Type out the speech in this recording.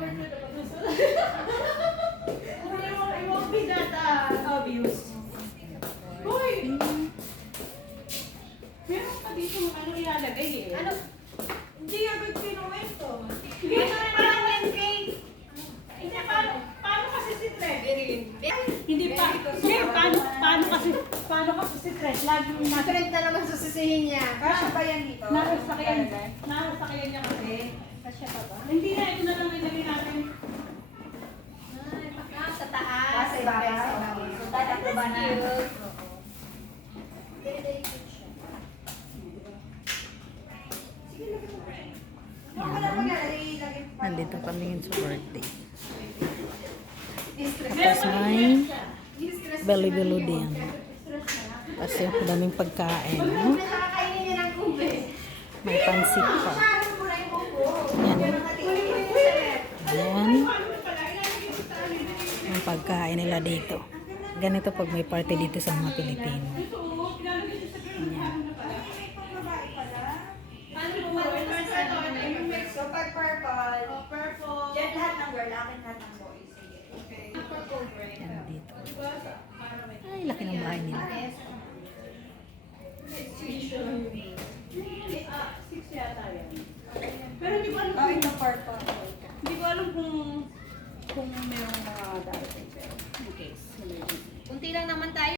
I won't be that obvious. Hoy! Meron pa dito ano ilalagay eh. Ano? Hindi agad kinuwento. Hindi na rin parang yan cake. Hindi, paano kasi si Tred? Hindi pa. Hindi, paano kasi si Tred? Laging nasa... Trend na naman susisihin niya. Kasya ba yan dito? Narasakyan niya kasi. Kasya pa ba? Hindi na, ito na lang ilagay natin. Ay, sa taas. Sa ibabaw. So, tatakbo ba na? Nandito kami yun sa birthday. Tapos may belly-belly din. Kasi daming pagkain. No? Nakakainin niya ng kumbe. May pansit pa. Yan. Yan. Ang pagkain nila dito. Ganito pag may party dito sa mga Pilipino. Yan. So, pag purple, dyan lahat ng girl, akin lahat ng boys. Sige. Purple brain. Yan dito. Ay, laki ng bahay nila.